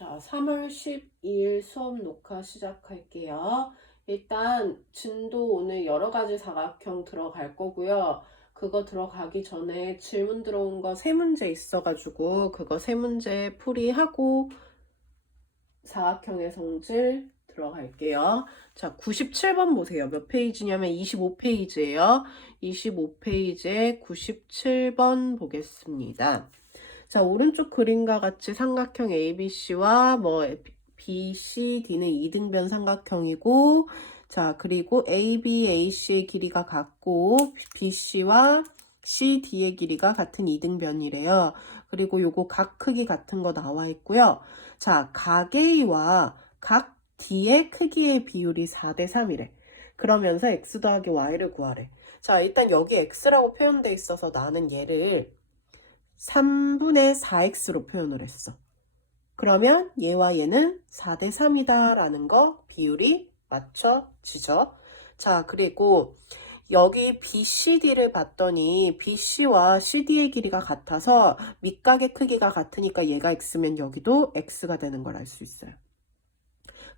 자, 3월 12일 수업 녹화 시작할게요. 일단 진도 오늘 여러 가지 사각형 들어갈 거고요. 그거 들어가기 전에 질문 들어온 거 3문제 있어가지고 그거 3문제 풀이하고 사각형의 성질 들어갈게요. 자, 97번 보세요. 몇 페이지냐면 25페이지예요. 25페이지에 97번 보겠습니다. 자, 오른쪽 그림과 같이 삼각형 ABC와 뭐 BCD는 이등변 삼각형이고, 자, 그리고 AB, AC의 길이가 같고 BC와 CD의 길이가 같은 이등변이래요. 그리고 요거 각 크기 같은 거 나와 있고요. 자, 각 A와 각 D의 크기의 비율이 4대 3이래. 그러면서 X 더하기 Y를 구하래. 자, 일단 여기 X라고 표현돼 있어서 나는 얘를 3분의 4x로 표현을 했어. 그러면 얘와 얘는 4대 3이다 라는 거 비율이 맞춰지죠. 자, 그리고 여기 BCD를 봤더니 BC와 CD의 길이가 같아서 밑각의 크기가 같으니까 얘가 x면 여기도 x가 되는 걸 알 수 있어요.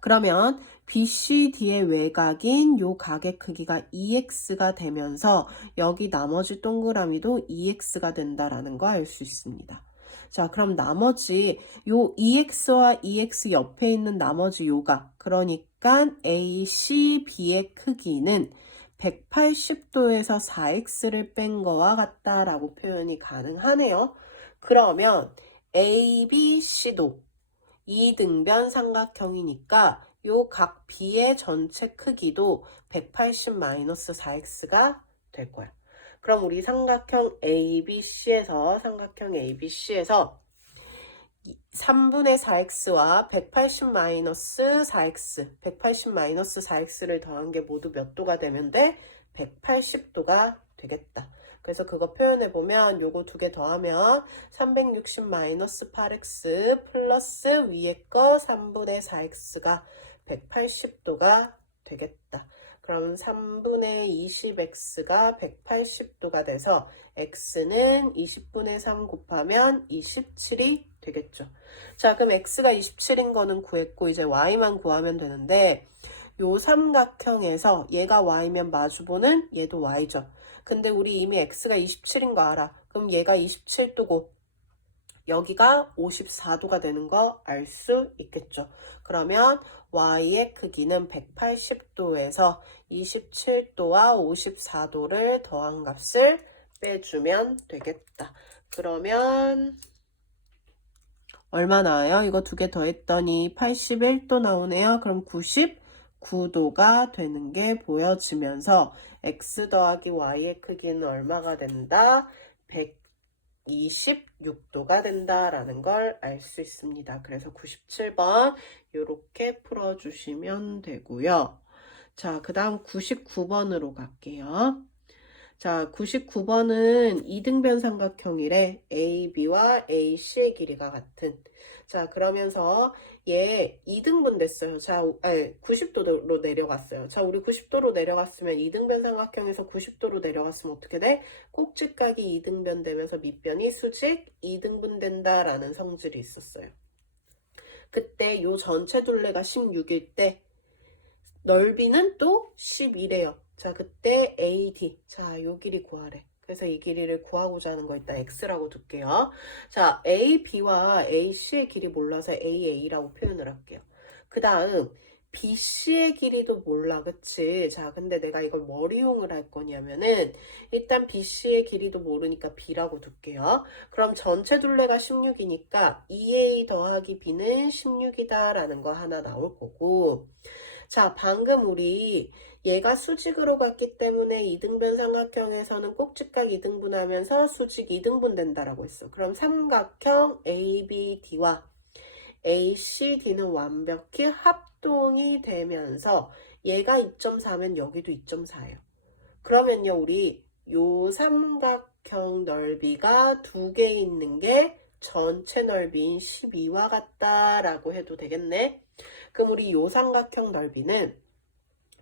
그러면 BCD의 외곽인 요 각의 크기가 2x가 되면서 여기 나머지 동그라미도 2x가 된다라는 거 알 수 있습니다. 자, 그럼 나머지 요 2x와 2x 옆에 있는 나머지 요각, 그러니까 ACB의 크기는 180도에서 4x를 뺀 거와 같다라고 표현이 가능하네요. 그러면 ABC도 이등변 삼각형이니까 요 각 B의 전체 크기도 180-4x가 될 거야. 그럼 우리 삼각형 ABC에서 3분의 4x와 180-4x, 180-4x를 더한 게 모두 몇 도가 되면 돼? 180도가 되겠다. 그래서 그거 표현해보면 요거 두 개 더하면 360-8x 플러스 위에 거 3분의 4x가 180도가 되겠다. 그럼 3분의 20x가 180도가 돼서 x는 20분의 3 곱하면 27이 되겠죠. 자, 그럼 x가 27인 거는 구했고 이제 y만 구하면 되는데 요 삼각형에서 얘가 y면 마주보는 얘도 y죠. 근데 우리 이미 x가 27인 거 알아. 그럼 얘가 27도고 여기가 54도가 되는 거 알 수 있겠죠. 그러면 y의 크기는 180도에서 27도와 54도를 더한 값을 빼주면 되겠다. 그러면 얼마 나와요? 이거 두 개 더했더니 81도 나오네요. 그럼 99도가 되는 게 보여지면서 x 더하기 y의 크기는 얼마가 된다? 126도가 된다라는 걸 알 수 있습니다. 그래서 97번 이렇게 풀어주시면 되고요. 자, 그 다음 99번으로 갈게요. 자, 99번은 이등변 삼각형이래. AB와 AC의 길이가 같은. 자, 그러면서 얘 2등분 됐어요. 자, 90도로 내려갔어요. 자, 우리 90도로 내려갔으면 이등변 삼각형에서 90도로 내려갔으면 어떻게 돼? 꼭지각이 이등변 되면서 밑변이 수직 2등분 된다라는 성질이 있었어요. 그때 요 전체 둘레가 16일 때 넓이는 또 10이래요. 자, 그때 AD. 자, 요 길이 구하래. 그래서 이 길이를 구하고자 하는 거 일단 X라고 둘게요. 자, AB와 AC의 길이 몰라서 AA라고 표현을 할게요. 그 다음 BC의 길이도 몰라, 그치? 자, 근데 내가 이걸 뭘 이용을 할 거냐면은 일단 BC의 길이도 모르니까 B라고 둘게요. 그럼 전체 둘레가 16이니까 2A 더하기 B는 16이다 라는 거 하나 나올 거고, 자, 방금 우리 얘가 수직으로 갔기 때문에 이등변 삼각형에서는 꼭지각 2등분하면서 수직 2등분 된다라고 했어. 그럼 삼각형 ABD와 ACD는 완벽히 합동이 되면서 얘가 2.4면 여기도 2.4예요. 그러면요, 우리 요 삼각형 넓이가 두 개 있는 게 전체 넓이인 12와 같다라고 해도 되겠네. 그럼 우리 요 삼각형 넓이는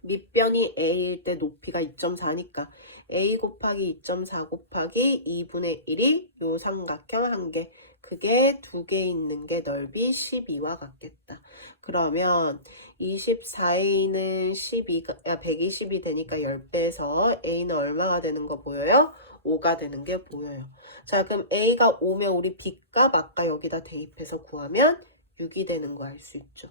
밑변이 A일 때 높이가 2.4니까 A 곱하기 2.4 곱하기 2분의 1이 요 삼각형 한 개. 그게 두 개 있는 게 넓이 12와 같겠다. 그러면 24A는 120이 되니까 10배에서 A는 얼마가 되는 거 보여요? 5가 되는 게 보여요. 자, 그럼 A가 5면 우리 B값 아까 여기다 대입해서 구하면 6이 되는 거 알 수 있죠.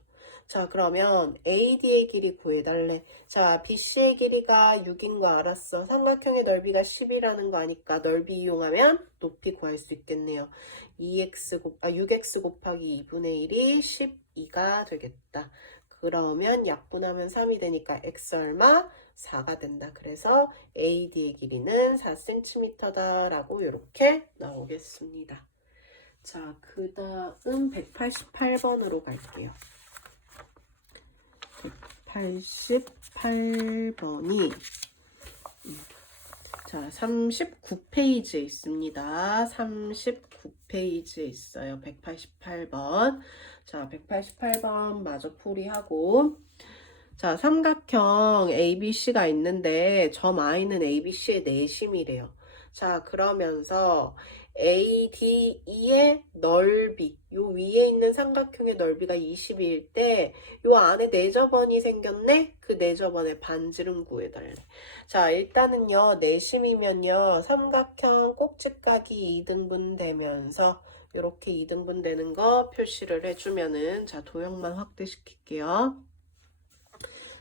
자, 그러면 AD의 길이 구해달래. 자, BC의 길이가 6인 거 알았어. 삼각형의 넓이가 10이라는 거 아니까 넓이 이용하면 높이 구할 수 있겠네요. 6x 곱하기 2분의 1이 12가 되겠다. 그러면 약분하면 3이 되니까 x 얼마? 4가 된다. 그래서 AD의 길이는 4cm다 라고 이렇게 나오겠습니다. 자, 그 다음 188번으로 갈게요. 188번이 자, 39페이지에 있습니다. 39페이지에 있어요. 188번. 자, 188번 마저 풀이하고. 자, 삼각형 ABC가 있는데 점 I는 ABC의 내심이래요. 자, 그러면서 ADE의 넓이, 요 위에 있는 삼각형의 넓이가 20일 때 요 안에 내저번이 생겼네? 그 내저번의 반지름 구해달래. 자, 일단은요, 내심이면요, 삼각형 꼭지각이 2등분 되면서 이렇게 2등분 되는 거 표시를 해주면은, 자, 도형만 확대시킬게요.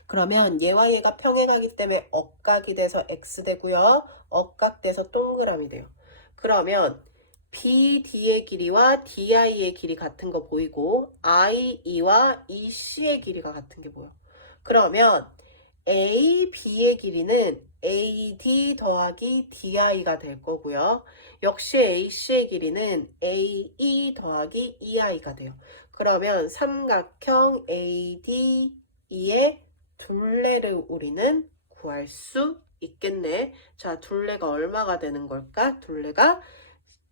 그러면 얘와 얘가 평행하기 때문에 억각이 돼서 x 되고요. 억각 돼서 동그라미 돼요. 그러면 BD의 길이와 DI의 길이 같은 거 보이고 IE와 EC의 길이가 같은 게 보여. 그러면 AB의 길이는 AD 더하기 DI가 될 거고요. 역시 AC의 길이는 AE 더하기 EI가 돼요. 그러면 삼각형 ADE의 둘레를 우리는 구할 수 있겠네. 자, 둘레가 얼마가 되는 걸까? 둘레가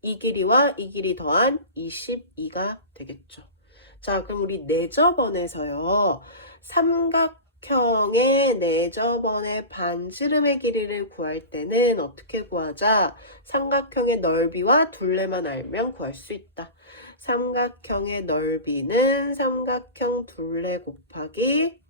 이 길이와 이 길이 더한 22가 되겠죠. 자, 그럼 우리 내저번에서요. 삼각형의 내저번의 반지름의 길이를 구할 때는 어떻게 구하자? 삼각형의 넓이와 둘레만 알면 구할 수 있다. 삼각형의 넓이는 삼각형 둘레 곱하기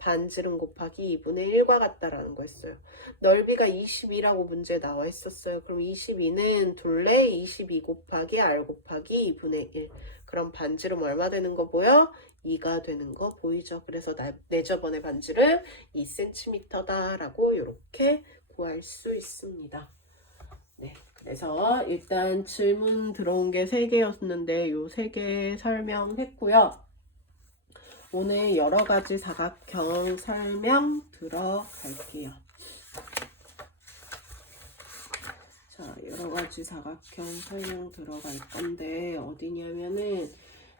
반지름 곱하기 2분의 1과 같다라는 거 했어요. 넓이가 22라고 문제에 나와 있었어요. 그럼 22는 둘레 22 곱하기 r 곱하기 2분의 1. 그럼 반지름 얼마 되는 거 보여? 2가 되는 거 보이죠? 그래서 내저번의 반지름 2cm다 라고 이렇게 구할 수 있습니다. 네, 그래서 일단 질문 들어온 게 3개였는데 요 3개 설명했고요. 오늘 여러가지 사각형 설명 들어갈게요. 자, 여러가지 사각형 설명 들어갈 건데 어디냐면은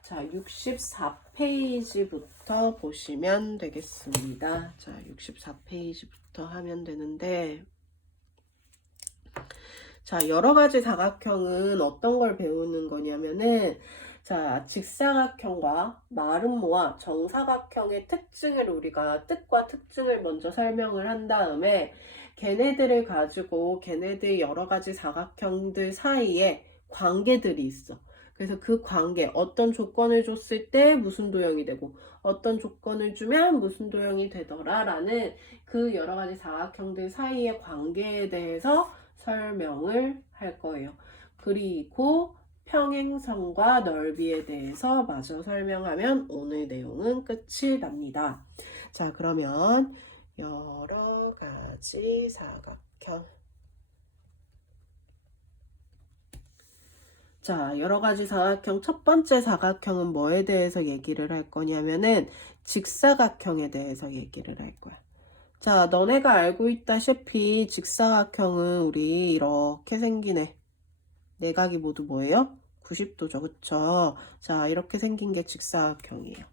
자, 64페이지부터 보시면 되겠습니다. 자, 64페이지부터 하면 되는데 자, 여러가지 사각형은 어떤 걸 배우는 거냐면은 자, 직사각형과 마름모와 정사각형의 특징을 우리가 뜻과 특징을 먼저 설명을 한 다음에 걔네들을 가지고 걔네들 여러 가지 사각형들 사이에 관계들이 있어. 그래서 그 관계, 어떤 조건을 줬을 때 무슨 도형이 되고 어떤 조건을 주면 무슨 도형이 되더라 라는 그 여러 가지 사각형들 사이의 관계에 대해서 설명을 할 거예요. 그리고 평행선과 넓이에 대해서 마저 설명하면 오늘 내용은 끝이 납니다. 자, 그러면 여러 가지 사각형. 자, 여러 가지 사각형 첫 번째 사각형은 뭐에 대해서 얘기를 할 거냐면은 직사각형에 대해서 얘기를 할 거야. 자, 너네가 알고 있다시피 직사각형은 우리 이렇게 생기네. 내각이 모두 뭐예요? 90도죠. 그쵸? 자, 이렇게 생긴 게 직사각형이에요.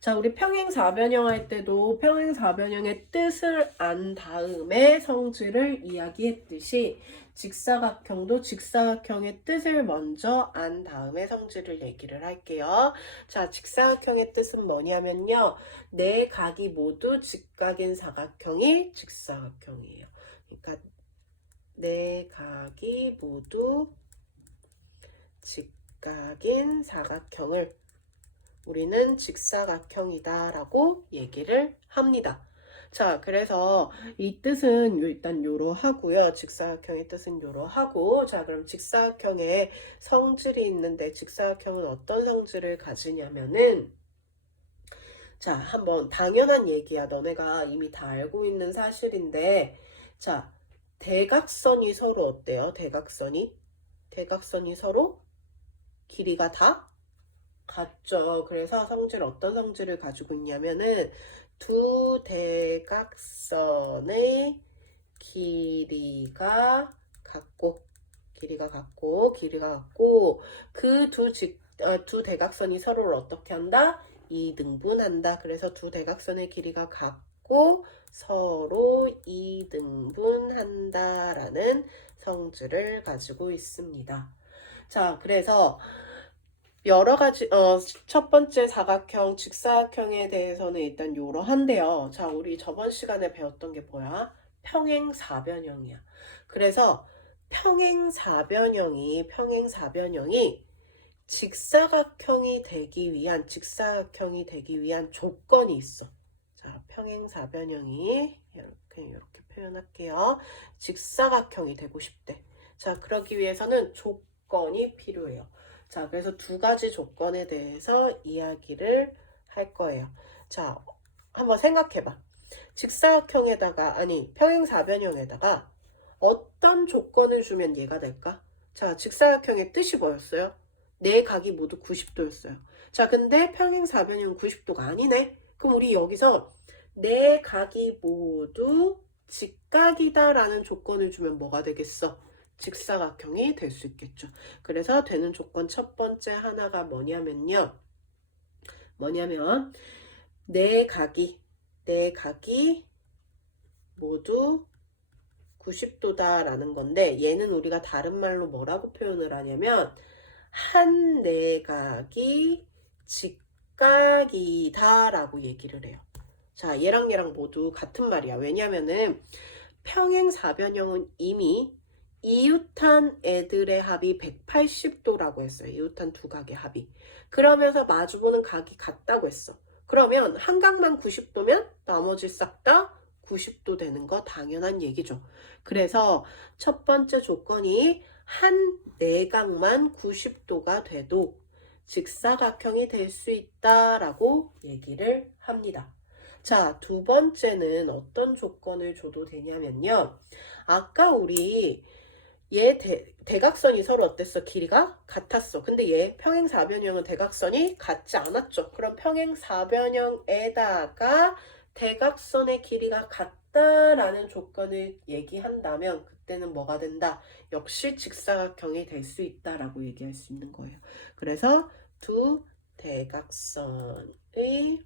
자, 우리 평행사변형 할 때도 평행사변형의 뜻을 안 다음에 성질을 이야기했듯이 직사각형도 직사각형의 뜻을 먼저 안 다음에 성질을 얘기를 할게요. 자, 직사각형의 뜻은 뭐냐면요. 네 각이 모두 직각인 사각형이 직사각형이에요. 그러니까 네 각이 모두 직각 직각인 사각형을 우리는 직사각형이다 라고 얘기를 합니다. 자, 그래서 이 뜻은 일단 요로 하고요. 직사각형의 뜻은 요로 하고, 자, 그럼 직사각형에 성질이 있는데 직사각형은 어떤 성질을 가지냐면은, 자, 한번 당연한 얘기야. 너네가 이미 다 알고 있는 사실인데, 자, 대각선이 서로 어때요? 대각선이 서로 길이가 다 같죠. 그래서 어떤 성질을 가지고 있냐면은 두 대각선의 길이가 같고 그 두 대각선이 서로를 어떻게 한다? 이등분한다. 그래서 두 대각선의 길이가 같고 서로 이등분한다라는 성질을 가지고 있습니다. 자, 그래서 여러 가지, 첫 번째 사각형, 직사각형에 대해서는 일단 요러한데요. 자, 우리 저번 시간에 배웠던 게 뭐야? 평행사변형이야. 그래서 평행사변형이 직사각형이 되기 위한 조건이 있어. 자, 평행사변형이 이렇게 표현할게요. 직사각형이 되고 싶대. 자, 그러기 위해서는 조건이 필요해요. 자, 그래서 두 가지 조건에 대해서 이야기를 할 거예요. 자, 한번 생각해봐. 평행사변형에다가 어떤 조건을 주면 얘가 될까? 자, 직사각형의 뜻이 뭐였어요? 네 각이 모두 90도였어요. 자, 근데 평행사변형은 90도가 아니네. 그럼 우리 여기서 네 각이 모두 직각이다라는 조건을 주면 뭐가 되겠어? 직사각형이 될 수 있겠죠. 그래서 되는 조건 첫 번째 하나가 뭐냐면 네 각이 모두 90도다라는 건데, 얘는 우리가 다른 말로 뭐라고 표현을 하냐면 한 내각이 직각이다 라고 얘기를 해요. 자, 얘랑 모두 같은 말이야. 왜냐면은 평행사변형은 이미 이웃한 애들의 합이 180도라고 했어요. 이웃한 두 각의 합이. 그러면서 마주보는 각이 같다고 했어. 그러면 한 각만 90도면 나머지 싹 다 90도 되는 거 당연한 얘기죠. 그래서 첫 번째 조건이 한 내각만 90도가 돼도 직사각형이 될 수 있다라고 얘기를 합니다. 자, 두 번째는 어떤 조건을 줘도 되냐면요. 아까 우리 얘 대각선이 서로 어땠어? 길이가 같았어. 근데 얘 평행사변형은 대각선이 같지 않았죠. 그럼 평행사변형에다가 대각선의 길이가 같다라는 조건을 얘기한다면 그때는 뭐가 된다? 역시 직사각형이 될 수 있다라고 얘기할 수 있는 거예요. 그래서 두 대각선의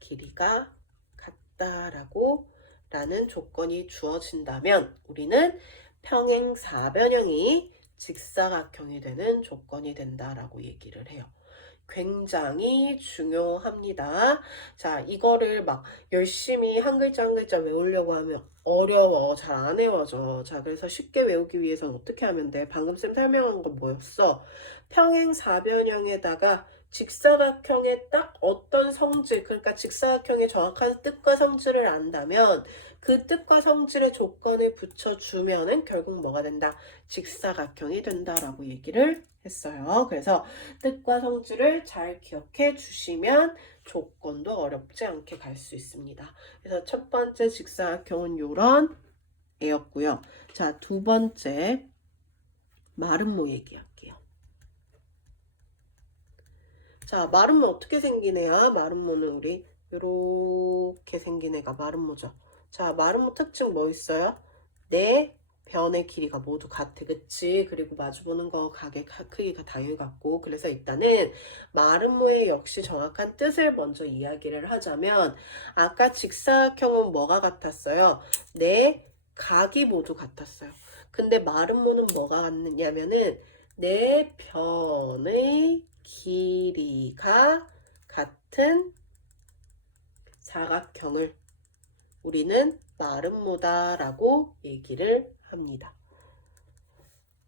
길이가 같다라고 라는 조건이 주어진다면 우리는 평행사변형이 직사각형이 되는 조건이 된다라고 얘기를 해요. 굉장히 중요합니다. 자, 이거를 막 열심히 한 글자 한 글자 외우려고 하면 어려워. 잘 안 외워져. 자, 그래서 쉽게 외우기 위해서는 어떻게 하면 돼? 방금 쌤 설명한 건 뭐였어? 평행사변형에다가 직사각형의 딱 어떤 성질, 그러니까 직사각형의 정확한 뜻과 성질을 안다면 그 뜻과 성질의 조건을 붙여주면은 결국 뭐가 된다? 직사각형이 된다라고 얘기를 했어요. 그래서 뜻과 성질을 잘 기억해 주시면 조건도 어렵지 않게 갈 수 있습니다. 그래서 첫 번째 직사각형은 요런 애였고요. 자, 두 번째 마름모 얘기할게요. 자, 마름모 어떻게 생긴 애야? 마름모는 우리 이렇게 생긴 애가 마름모죠. 자, 마름모 특징 뭐 있어요? 네 변의 길이가 모두 같아. 그치? 그리고 마주보는 거 각의 크기가 당연히 같고. 그래서 일단은 마름모의 역시 정확한 뜻을 먼저 이야기를 하자면 아까 직사각형은 뭐가 같았어요? 네 각이 모두 같았어요. 근데 마름모는 뭐가 같냐면은 네 변의 길이가 같은 사각형을 우리는 마름모다라고 얘기를 합니다.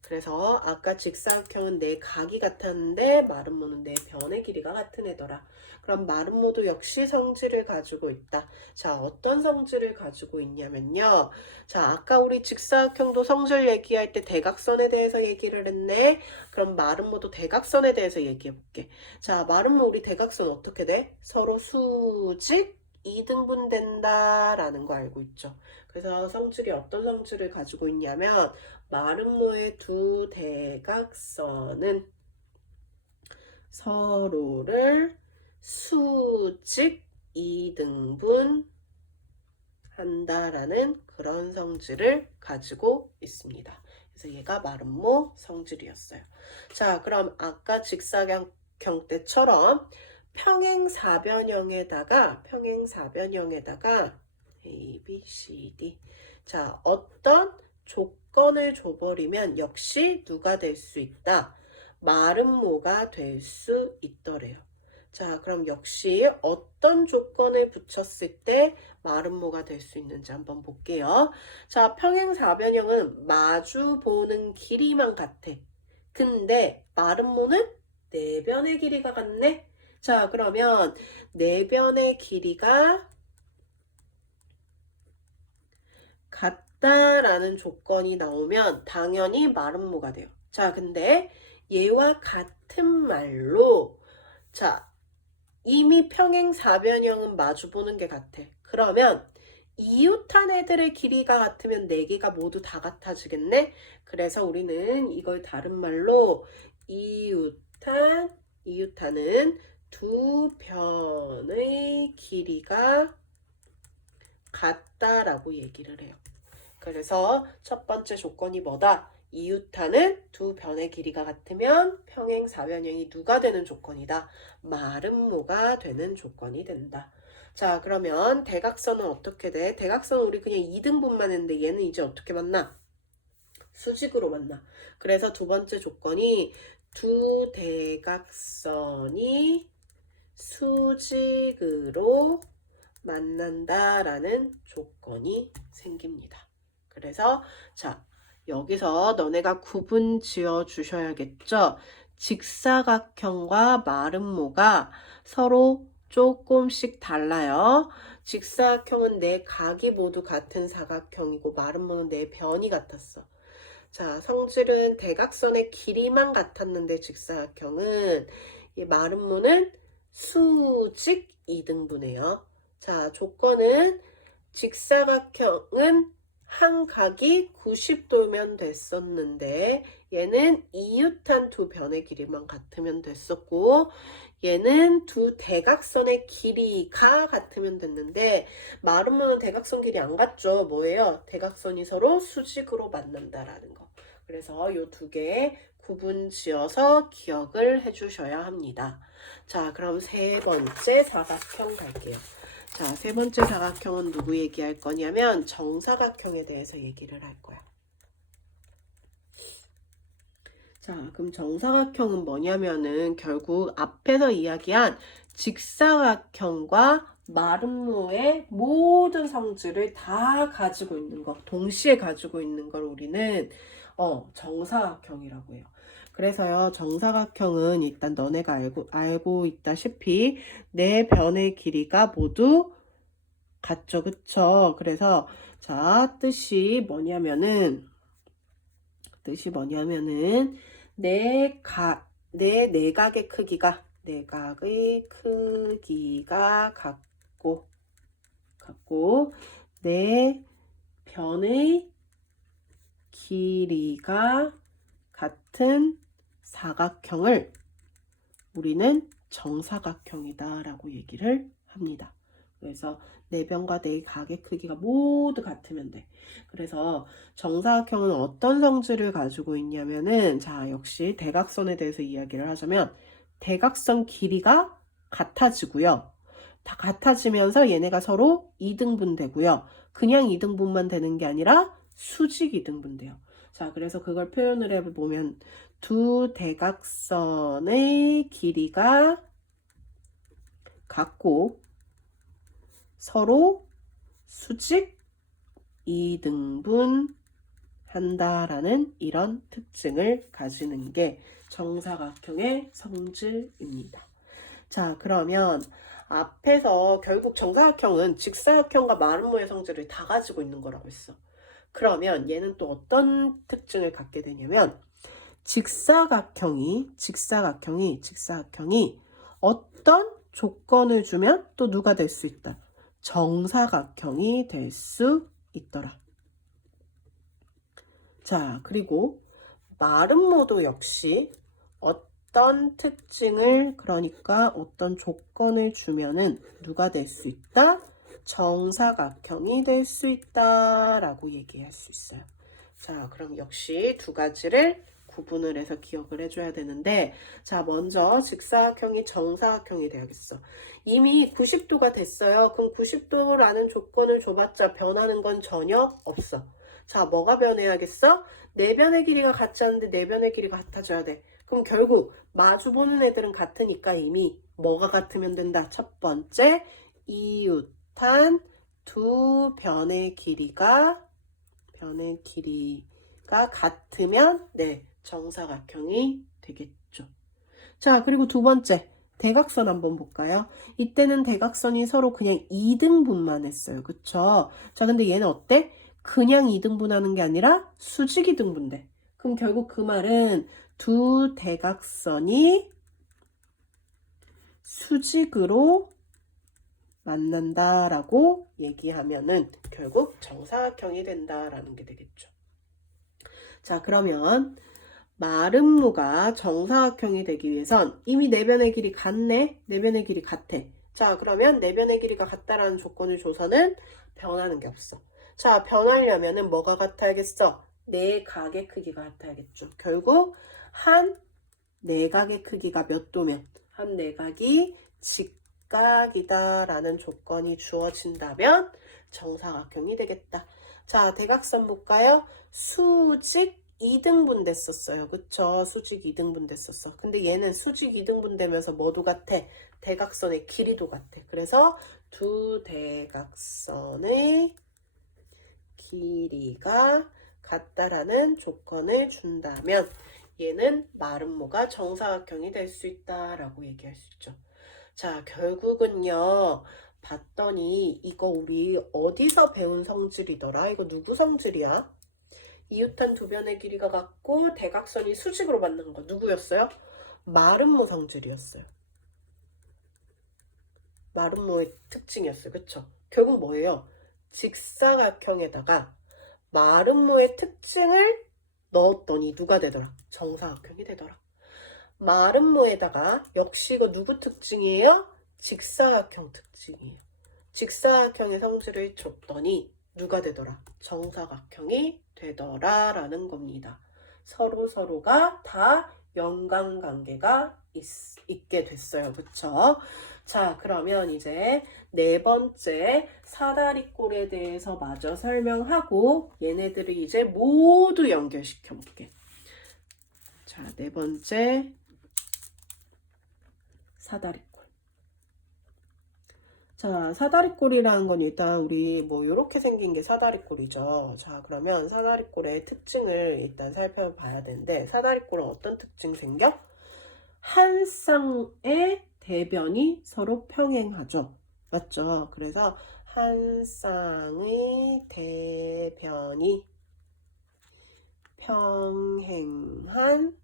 그래서 아까 직사각형은 네 각이 같았는데 마름모는 네 변의 길이가 같은 애더라. 그럼 마름모도 역시 성질을 가지고 있다. 자, 어떤 성질을 가지고 있냐면요. 자, 아까 우리 직사각형도 성질 얘기할 때 대각선에 대해서 얘기를 했네. 그럼 마름모도 대각선에 대해서 얘기해 볼게. 자, 마름모 우리 대각선 어떻게 돼? 서로 수직 2등분 된다라는 거 알고 있죠. 그래서 성질이 어떤 성질을 가지고 있냐면 마름모의 두 대각선은 서로를 수직 2등분 한다라는 그런 성질을 가지고 있습니다. 그래서 얘가 마름모 성질이었어요. 자, 그럼 아까 직사각형 때처럼 평행사변형에다가 A, B, C, D. 자, 어떤 조건을 줘버리면 역시 누가 될 수 있다? 마름모가 될 수 있더래요. 자, 그럼 역시 어떤 조건을 붙였을 때 마름모가 될 수 있는지 한번 볼게요. 자, 평행사변형은 마주 보는 길이만 같아. 근데 마름모는 네 변의 길이가 같네. 자, 그러면 네 변의 길이가 같다라는 조건이 나오면 당연히 마름모가 돼요. 자, 근데 얘와 같은 말로 자, 이미 평행사변형은 마주보는 게 같아. 그러면 이웃한 애들의 길이가 같으면 네 개가 모두 다 같아지겠네? 그래서 우리는 이걸 다른 말로 이웃한은 두 변의 길이가 같다라고 얘기를 해요. 그래서 첫 번째 조건이 뭐다? 이웃하는 두 변의 길이가 같으면 평행사변형이 누가 되는 조건이다? 마름모가 되는 조건이 된다. 자, 그러면 대각선은 어떻게 돼? 대각선은 우리 그냥 2등분만 했는데 얘는 이제 어떻게 만나? 수직으로 만나. 그래서 두 번째 조건이 두 대각선이 수직으로 만난다라는 조건이 생깁니다. 그래서 자, 여기서 너네가 구분 지어 주셔야겠죠. 직사각형과 마름모가 서로 조금씩 달라요. 직사각형은 네 각이 모두 같은 사각형이고 마름모는 네 변이 같았어. 자, 성질은 대각선의 길이만 같았는데 직사각형은 이 마름모는 수직 2등분해요. 자, 조건은 직사각형은 한 각이 90도면 됐었는데 얘는 이웃한 두 변의 길이만 같으면 됐었고 얘는 두 대각선의 길이가 같으면 됐는데 마름모는 대각선 길이 안 같죠. 뭐예요? 대각선이 서로 수직으로 만난다라는 거. 그래서 이 두 개 구분 지어서 기억을 해주셔야 합니다. 자, 그럼 세 번째 사각형 갈게요. 자, 세 번째 사각형은 누구 얘기할 거냐면 정사각형에 대해서 얘기를 할 거야. 자, 그럼 정사각형은 뭐냐면은 결국 앞에서 이야기한 직사각형과 마름모의 모든 성질을 다 가지고 있는 거, 동시에 가지고 있는 걸 우리는 정사각형이라고 해요. 그래서요, 정사각형은 일단 너네가 알고 있다시피 네 변의 길이가 모두 같죠, 그쵸? 그래서 자, 뜻이 뭐냐면은 내각의 크기가 같고 내 변의 길이가 같은 사각형을 우리는 정사각형이다 라고 얘기를 합니다. 그래서 네 변과 네 각의 크기가 모두 같으면 돼. 그래서 정사각형은 어떤 성질을 가지고 있냐면은 자, 역시 대각선에 대해서 이야기를 하자면 대각선 길이가 같아지고요. 다 같아지면서 얘네가 서로 2등분 되고요. 그냥 2등분만 되는 게 아니라 수직 2등분 돼요. 자, 그래서 그걸 표현을 해보면 두 대각선의 길이가 같고 서로 수직 2등분 한다라는 이런 특징을 가지는 게 정사각형의 성질입니다. 자, 그러면 앞에서 결국 정사각형은 직사각형과 마름모의 성질을 다 가지고 있는 거라고 했어. 그러면 얘는 또 어떤 특징을 갖게 되냐면 직사각형이 어떤 조건을 주면 또 누가 될 수 있다? 정사각형이 될 수 있더라. 자, 그리고 마름모도 역시 어떤 특징을, 그러니까 어떤 조건을 주면은 누가 될 수 있다? 정사각형이 될 수 있다라고 얘기할 수 있어요. 자, 그럼 역시 두 가지를 구분을 해서 기억을 해줘야 되는데, 자, 먼저 직사각형이 정사각형이 돼야겠어. 이미 90도가 됐어요. 그럼 90도라는 조건을 줘봤자 변하는 건 전혀 없어. 자, 뭐가 변해야겠어? 내변의 길이가 같지 않은데 내변의 길이가 같아져야 돼. 그럼 결국 마주보는 애들은 같으니까 이미 뭐가 같으면 된다? 첫 번째, 이웃한 두 변의 길이가 같으면 네, 정사각형이 되겠죠. 자, 그리고 두 번째, 대각선 한번 볼까요? 이때는 대각선이 서로 그냥 2등분만 했어요. 그쵸? 자, 근데 얘는 어때? 그냥 2등분하는 게 아니라 수직 2등분돼. 그럼 결국 그 말은 두 대각선이 수직으로 만난다라고 얘기하면은 결국 정사각형이 된다라는 게 되겠죠. 자, 그러면 마름모가 정사각형이 되기 위해선 이미 내변의 길이 같네? 내변의 길이 같아. 자, 그러면 내변의 길이가 같다라는 조건을 줘서는 변하는 게 없어. 자, 변하려면은 뭐가 같아야겠어? 내각의 크기가 같아야겠죠. 결국 한 내각의 크기가 몇 도면 한 내각이 직각이다라는 조건이 주어진다면 정사각형이 되겠다. 자, 대각선 볼까요? 수직 2등분 됐었어요. 그쵸? 수직 2등분 됐었어. 근데 얘는 수직 2등분 되면서 뭐도 같아? 대각선의 길이도 같아. 그래서 두 대각선의 길이가 같다라는 조건을 준다면 얘는 마름모가 정사각형이 될 수 있다라고 얘기할 수 있죠. 자, 결국은요. 봤더니 이거 우리 어디서 배운 성질이더라? 이거 누구 성질이야? 이웃한 두 변의 길이가 같고 대각선이 수직으로 맞는 거 누구였어요? 마름모 성질이었어요. 마름모의 특징이었어요. 그쵸? 결국 뭐예요? 직사각형에다가 마름모의 특징을 넣었더니 누가 되더라? 정사각형이 되더라. 마름모에다가 역시 이거 누구 특징이에요? 직사각형 특징이에요. 직사각형의 성질을 줬더니 누가 되더라? 정사각형이 되더라라는 겁니다. 서로가 다 연관관계가 있게 됐어요. 그쵸? 자, 그러면 이제 네 번째 사다리꼴에 대해서 마저 설명하고 얘네들을 이제 모두 연결시켜 볼게. 자, 네 번째 사다리꼴. 자, 사다리꼴이라는 건 일단 우리 뭐 이렇게 생긴 게 사다리꼴이죠. 자, 그러면 사다리꼴의 특징을 일단 살펴봐야 되는데 사다리꼴은 어떤 특징 생겨? 한 쌍의 대변이 서로 평행하죠. 맞죠? 그래서 한 쌍의 대변이 평행한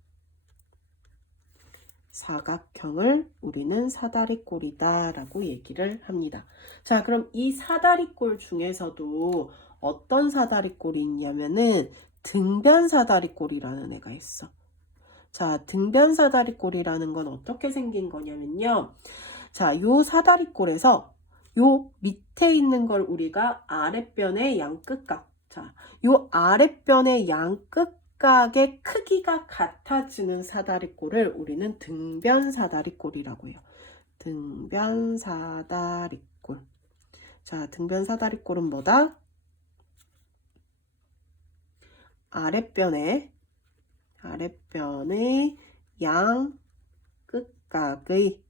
사각형을 우리는 사다리꼴이다 라고 얘기를 합니다. 자, 그럼 이 사다리꼴 중에서도 어떤 사다리꼴이 있냐면은 등변 사다리꼴이라는 애가 있어. 자, 등변 사다리꼴이라는 건 어떻게 생긴 거냐면요. 자, 요 사다리꼴에서 요 밑에 있는 걸 우리가 아랫변의 양끝각. 자, 요 아랫변의 양끝각의 크기가 같아지는 사다리꼴을 우리는 등변 사다리꼴이라고 해요. 등변 사다리꼴. 자, 등변 사다리꼴은 뭐다? 아랫변의 양 끝각의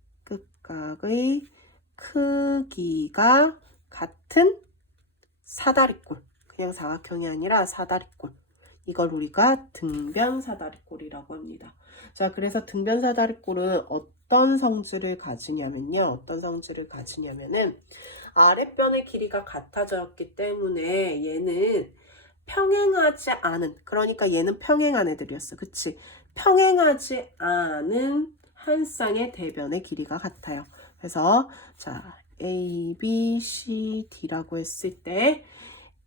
크기가 같은 사다리꼴. 그냥 사각형이 아니라 사다리꼴. 이걸 우리가 등변사다리꼴이라고 합니다. 자, 그래서 등변사다리꼴은 어떤 성질을 가지냐면요. 아랫변의 길이가 같아졌기 때문에 얘는 평행하지 않은, 그러니까 얘는 평행한 애들이었어. 그치? 평행하지 않은 한 쌍의 대변의 길이가 같아요. 그래서 자, A, B, C, D라고 했을 때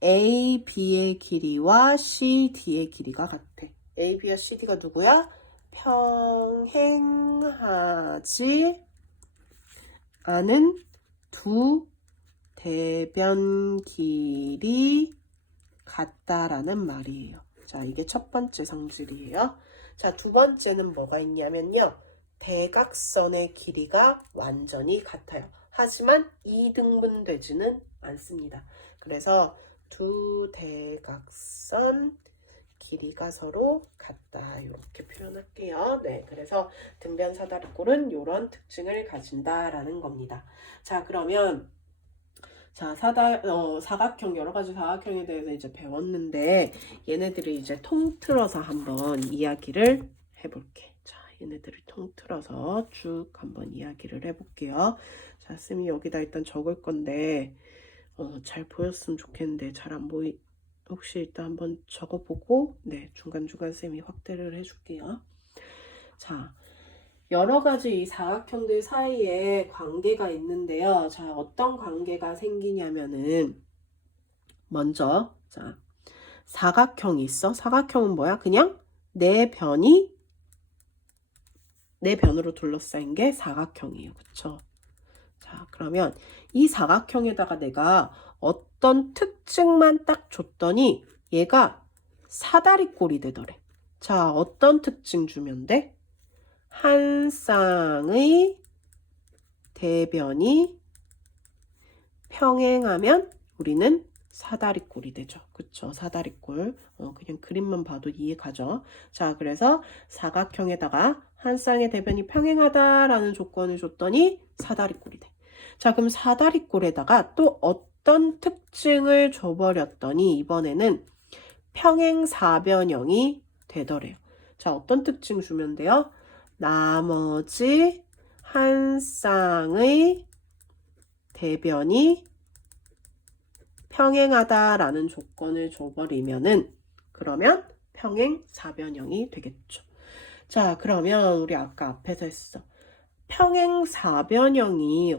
A, B의 길이와 C, D의 길이가 같아. A, B와 C, D가 누구야? 평행하지 않은 두 대변 길이 같다라는 말이에요. 자, 이게 첫 번째 성질이에요. 자, 두 번째는 뭐가 있냐면요. 대각선의 길이가 완전히 같아요. 하지만 이등분되지는 않습니다. 그래서 두 대각선 길이가 서로 같다. 이렇게 표현할게요. 네, 그래서 등변사다리꼴은 이런 특징을 가진다라는 겁니다. 자, 그러면 자, 사각형, 여러 가지 사각형에 대해서 이제 배웠는데, 얘네들을 이제 통틀어서 한번 이야기를 해볼게. 자, 얘네들을 통틀어서 쭉 한번 이야기를 해볼게요. 자, 쌤이 여기다 일단 적을 건데, 잘 보였으면 좋겠는데, 잘 안 혹시 일단 한번 적어보고, 네, 중간중간 쌤이 확대를 해줄게요. 자, 여러 가지 이 사각형들 사이에 관계가 있는데요. 자, 어떤 관계가 생기냐면은, 먼저, 자, 사각형이 있어. 사각형은 뭐야? 그냥 네 변으로 둘러싸인 게 사각형이에요. 그쵸? 자, 그러면 이 사각형에다가 내가 어떤 특징만 딱 줬더니 얘가 사다리꼴이 되더래. 자, 어떤 특징 주면 돼? 한 쌍의 대변이 평행하면 우리는 사다리꼴이 되죠. 그쵸? 사다리꼴. 그냥 그림만 봐도 이해가죠? 자, 그래서 사각형에다가 한 쌍의 대변이 평행하다라는 조건을 줬더니 사다리꼴이 돼. 자, 그럼 사다리꼴에다가 또 어떤 특징을 줘버렸더니 이번에는 평행사변형이 되더래요. 자, 어떤 특징 주면 돼요? 나머지 한 쌍의 대변이 평행하다라는 조건을 줘버리면은 그러면 평행사변형이 되겠죠. 자, 그러면 우리 아까 앞에서 했어. 평행사변형이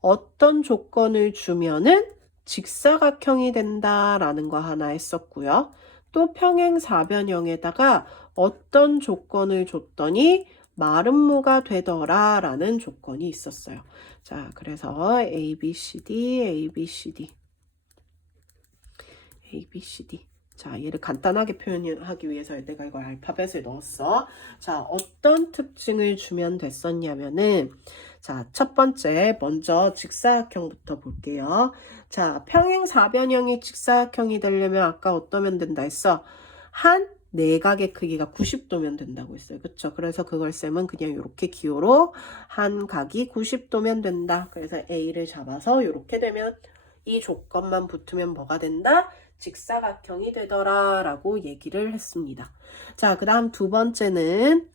어떤 조건을 주면은 직사각형이 된다라는 거 하나 했었고요. 또 평행사변형에다가 어떤 조건을 줬더니 마름모가 되더라라는 조건이 있었어요. 자, 그래서 A, B, C, D, A, B, C, D, A, B, C, D. 자, 얘를 간단하게 표현하기 위해서 내가 이걸 알파벳을 넣었어. 자, 어떤 특징을 주면 됐었냐면은, 자, 첫 번째, 먼저 직사각형부터 볼게요. 자, 평행사변형이 직사각형이 되려면 아까 어떠면 된다 했어? 한 내각의 크기가 90도면 된다고 했어요. 그쵸? 그래서 그걸 쌤은 그냥 이렇게 기호로 한 각이 90도면 된다. 그래서 A를 잡아서 이렇게 되면 이 조건만 붙으면 뭐가 된다? 직사각형이 되더라 라고 얘기를 했습니다. 자, 그 다음 두 번째는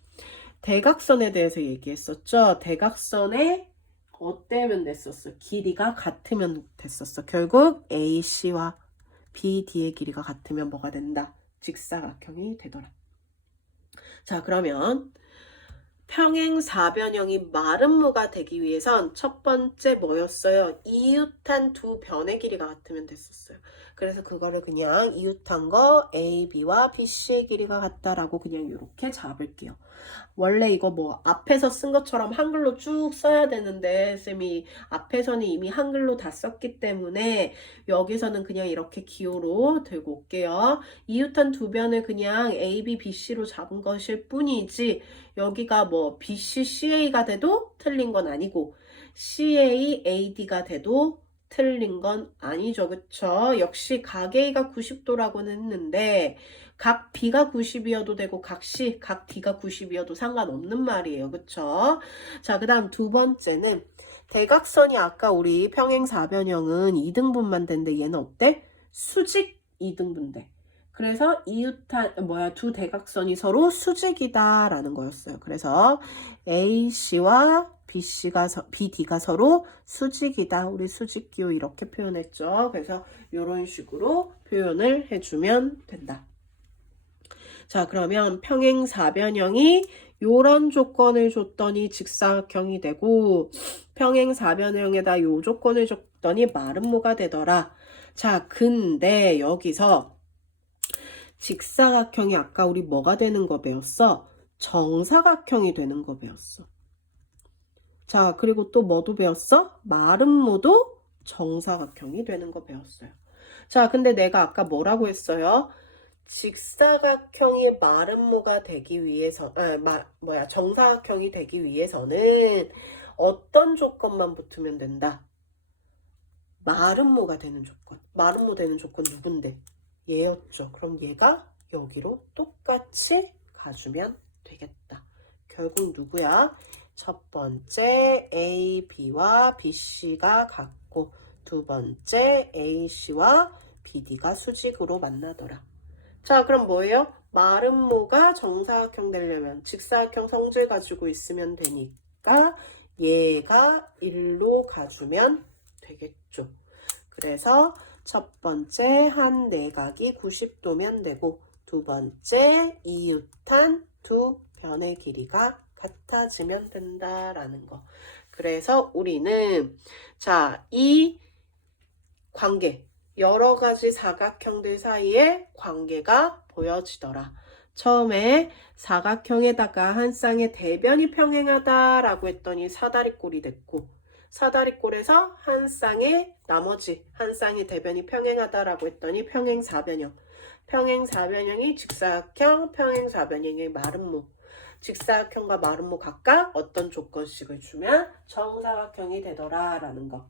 대각선에 대해서 얘기했었죠. 대각선에 어때면 됐었어? 길이가 같으면 됐었어. 결국 AC와 BD의 길이가 같으면 뭐가 된다? 직사각형이 되더라. 자, 그러면 평행사변형이 마름모가 되기 위해선 첫 번째 뭐였어요? 이웃한 두 변의 길이가 같으면 됐었어요. 그래서 그거를 그냥 이웃한 거 A, B와 B, C의 길이가 같다라고 그냥 이렇게 잡을게요. 원래 이거 뭐 앞에서 쓴 것처럼 한글로 쭉 써야 되는데 쌤이 앞에서는 이미 한글로 다 썼기 때문에 여기서는 그냥 이렇게 기호로 들고 올게요. 이웃한 두 변을 그냥 A, B, B, C로 잡은 것일 뿐이지 여기가 뭐 B, C, CA가 돼도 틀린 건 아니고 CA, AD가 돼도 틀린 건 아니죠. 그쵸? 역시 각 A가 90도라고는 했는데 각 B가 90이어도 되고 각 C, 각 D가 90이어도 상관없는 말이에요. 그쵸? 자, 그 다음 두 번째는 대각선이 아까 우리 평행사변형은 2등분만 된데 얘는 어때? 수직 2등분돼. 그래서 두 대각선이 서로 수직이다 라는 거였어요. 그래서 AC와 BD가 서로 수직이다. 우리 수직기호 이렇게 표현했죠. 그래서 이런 식으로 표현을 해주면 된다. 자, 그러면 평행사변형이 요런 조건을 줬더니 직사각형이 되고, 평행사변형에다 요 조건을 줬더니 마름모가 되더라. 자, 근데 여기서 직사각형이 아까 우리 뭐가 되는 거 배웠어? 정사각형이 되는 거 배웠어. 자, 그리고 또 뭐도 배웠어? 마름모도 정사각형이 되는 거 배웠어요. 자, 근데 내가 아까 뭐라고 했어요? 직사각형이 마름모가 되기 위해서, 정사각형이 되기 위해서는 어떤 조건만 붙으면 된다? 마름모가 되는 조건. 마름모 되는 조건 누군데? 얘였죠. 그럼 얘가 여기로 똑같이 가주면 되겠다. 결국 누구야? 첫 번째 A, B와 BC가 같고 두 번째 AC와 BD가 수직으로 만나더라. 자, 그럼 뭐예요? 마름모가 정사각형 되려면 직사각형 성질 가지고 있으면 되니까 얘가 1로 가주면 되겠죠. 그래서 첫 번째 한 내각이 90도면 되고 두 번째 이웃한 두 변의 길이가 같아지면 된다라는 거. 그래서 우리는 자, 이 관계 여러 가지 사각형들 사이에 관계가 보여지더라. 처음에 사각형에다가 한 쌍의 대변이 평행하다라고 했더니 사다리꼴이 됐고 사다리꼴에서 한 쌍의 나머지 한 쌍의 대변이 평행하다라고 했더니 평행사변형. 평행사변형이 직사각형, 평행사변형의 마름모. 직사각형과 마름모 각각 어떤 조건씩을 주면 정사각형이 되더라라는 거.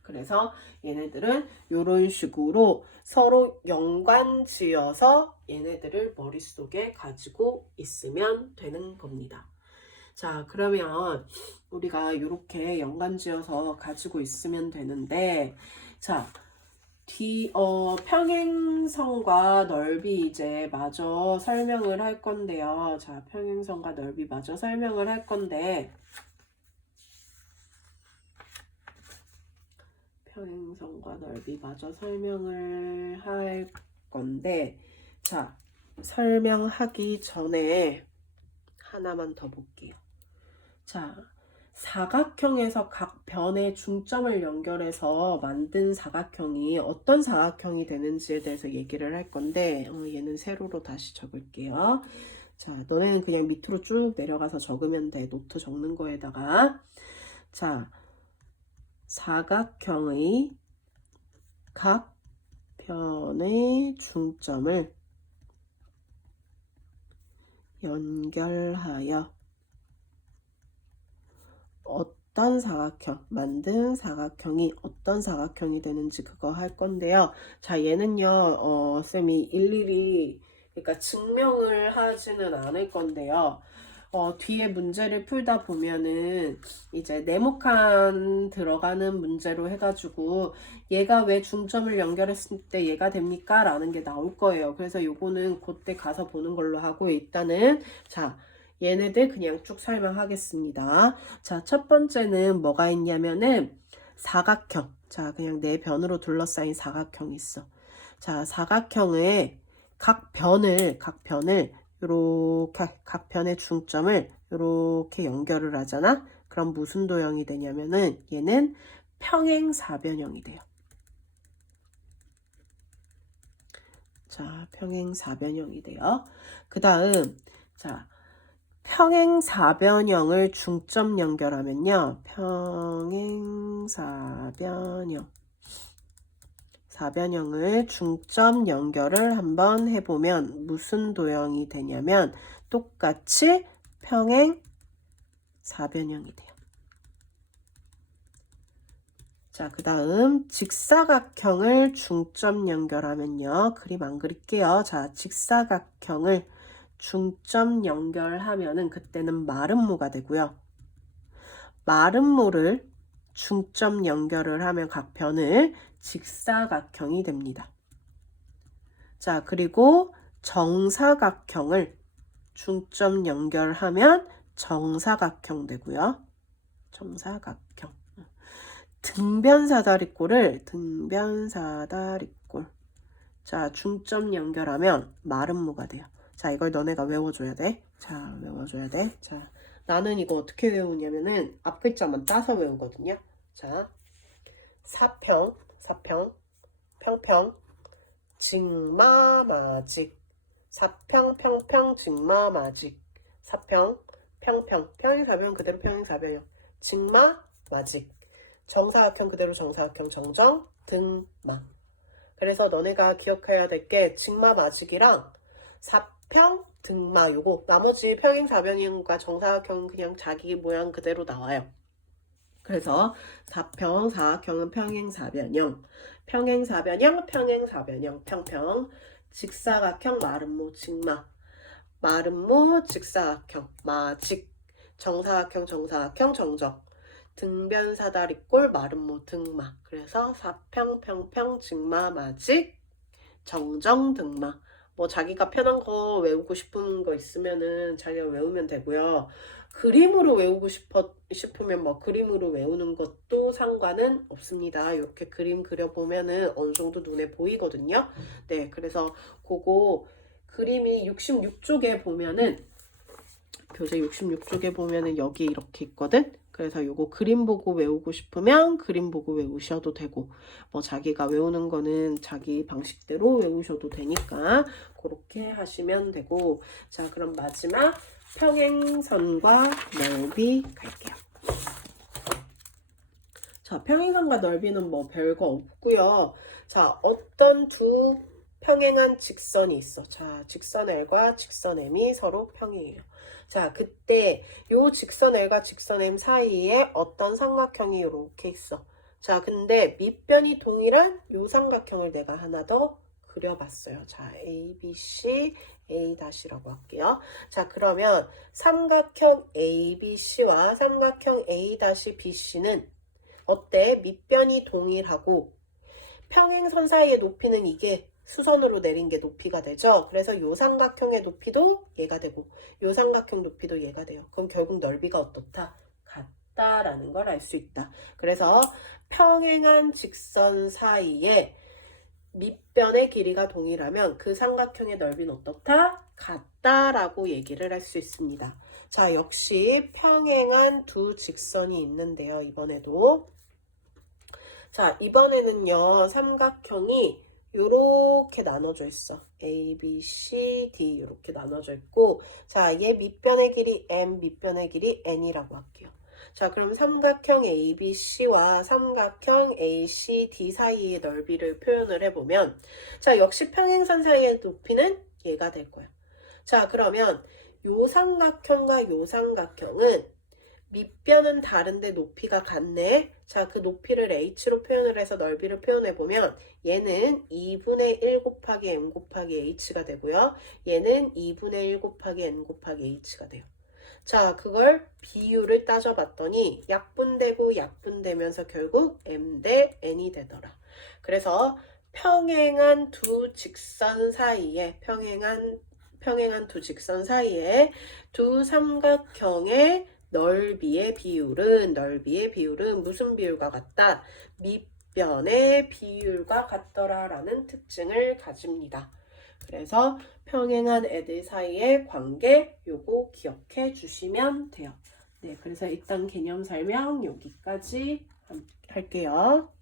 그래서 얘네들은 이런 식으로 서로 연관 지어서 얘네들을 머릿속에 가지고 있으면 되는 겁니다. 자, 그러면 우리가 이렇게 연관 지어서 가지고 있으면 되는데, 자, 평행선과 넓이 이제 마저 설명을 할 건데요. 자, 평행선과 넓이 마저 설명을 할 건데, 평행선과 넓이 마저 설명을 할 건데, 자, 설명하기 전에 하나만 더 볼게요. 자, 사각형에서 각 변의 중점을 연결해서 만든 사각형이 어떤 사각형이 되는지에 대해서 얘기를 할 건데, 얘는 세로로 다시 적을게요. 자, 너네는 그냥 밑으로 쭉 내려가서 적으면 돼. 노트 적는 거에다가. 자, 사각형의 각 변의 중점을 연결하여 어떤 사각형, 만든 사각형이 어떤 사각형이 되는지 그거 할 건데요. 자, 얘는요, 쌤이 일일이 그러니까 증명을 하지는 않을 건데요. 뒤에 문제를 풀다 보면은 이제 네모칸 들어가는 문제로 해가지고 얘가 왜 중점을 연결했을 때 얘가 됩니까? 라는 게 나올 거예요. 그래서 요거는 그때 가서 보는 걸로 하고 일단은 자, 얘네들 그냥 쭉 설명하겠습니다. 자, 첫 번째는 뭐가 있냐면은 사각형. 자, 그냥 내 변으로 둘러싸인 사각형이 있어. 자, 사각형의 각 변을 요렇게 각 변의 중점을 요렇게 연결을 하잖아. 그럼 무슨 도형이 되냐면은 얘는 평행사변형이 돼요. 자, 평행사변형이 돼요. 그 다음 자, 평행사변형을 중점 연결하면요. 평행사변형. 사변형을 중점 연결을 한번 해보면 무슨 도형이 되냐면 똑같이 평행사변형이 돼요. 자, 그 다음 직사각형을 중점 연결하면요. 그림 안 그릴게요. 자, 직사각형을 중점 연결하면은 그때는 마름모가 되고요. 마름모를 중점 연결을 하면 각 변을 직사각형이 됩니다. 자, 그리고 정사각형을 중점 연결하면 정사각형 되고요. 정사각형. 등변사다리꼴을 등변사다리꼴. 자, 중점 연결하면 마름모가 돼요. 자, 이걸 너네가 외워줘야 돼. 자, 외워줘야 돼. 자, 나는 이거 어떻게 외우냐면은 앞 글자만 따서 외우거든요. 자, 사평, 평평, 직마마직. 사평, 평평, 직마마직. 사평, 평평. 평행사변 그대로 평행사변이요. 직마마직. 정사각형 그대로 정사각형 정정, 등마. 그래서 너네가 기억해야 될 게 직마마직이랑 사평, 등마 요거 나머지 평행사변형과 정사각형은 그냥 자기 모양 그대로 나와요. 그래서 사평, 사각형은 평행사변형, 평행사변형, 평평, 직사각형, 마름모, 직마, 마름모, 직사각형, 마직, 정사각형, 정정, 등변사다리꼴, 마름모, 등마. 그래서 사평, 평평, 직마, 마직, 정정, 등마. 뭐 자기가 편한 거 외우고 싶은 거 있으면은 자기가 외우면 되고요. 그림으로 외우고 싶으면 뭐 그림으로 외우는 것도 상관은 없습니다. 이렇게 그림 그려보면은 어느 정도 눈에 보이거든요. 네, 그래서 그거 그림이 66쪽에 보면은 교재 66쪽에 보면은 여기 이렇게 있거든. 그래서 요거 그림 보고 외우고 싶으면 그림 보고 외우셔도 되고 뭐 자기가 외우는 거는 자기 방식대로 외우셔도 되니까 그렇게 하시면 되고 자 그럼 마지막 평행선과 넓이 갈게요. 자 평행선과 넓이는 뭐 별거 없고요. 자 어떤 두 평행한 직선이 있어. 자 직선 L과 직선 M이 서로 평행해요. 자, 그때 요 직선 L과 직선 M 사이에 어떤 삼각형이 이렇게 있어. 자, 근데 밑변이 동일한 요 삼각형을 내가 하나 더 그려봤어요. 자, ABC, A-라고 할게요. 자, 그러면 삼각형 ABC와 삼각형 A-BC는 어때? 밑변이 동일하고 평행선 사이의 높이는 이게 수선으로 내린 게 높이가 되죠. 그래서 요 삼각형의 높이도 얘가 되고 요 삼각형 높이도 얘가 돼요. 그럼 결국 넓이가 어떻다? 같다라는 걸 알 수 있다. 그래서 평행한 직선 사이에 밑변의 길이가 동일하면 그 삼각형의 넓이는 어떻다? 같다라고 얘기를 할 수 있습니다. 자, 역시 평행한 두 직선이 있는데요. 이번에도 자, 이번에는요. 삼각형이 요렇게 나눠져 있어. A, B, C, D 이렇게 나눠져 있고 자, 얘 밑변의 길이 M, 밑변의 길이 N이라고 할게요. 자, 그럼 삼각형 ABC와 삼각형 ACD 사이의 넓이를 표현을 해보면 자, 역시 평행선 사이의 높이는 얘가 될 거야. 자, 그러면 요 삼각형과 요 삼각형은 밑변은 다른데 높이가 같네. 자, 그 높이를 h로 표현을 해서 넓이를 표현해보면 얘는 2분의 1 곱하기 m 곱하기 h가 되고요. 얘는 2분의 1 곱하기 n 곱하기 h가 돼요. 자, 그걸 비율을 따져봤더니 약분되고 약분되면서 결국 m 대 n이 되더라. 그래서 평행한 두 직선 사이에 평행한 두 직선 사이에 두 삼각형의 넓이의 비율은 무슨 비율과 같다? 밑변의 비율과 같더라 라는 특징을 가집니다. 그래서 평행한 애들 사이의 관계 요거 기억해 주시면 돼요. 네, 그래서 일단 개념 설명 여기까지 할게요.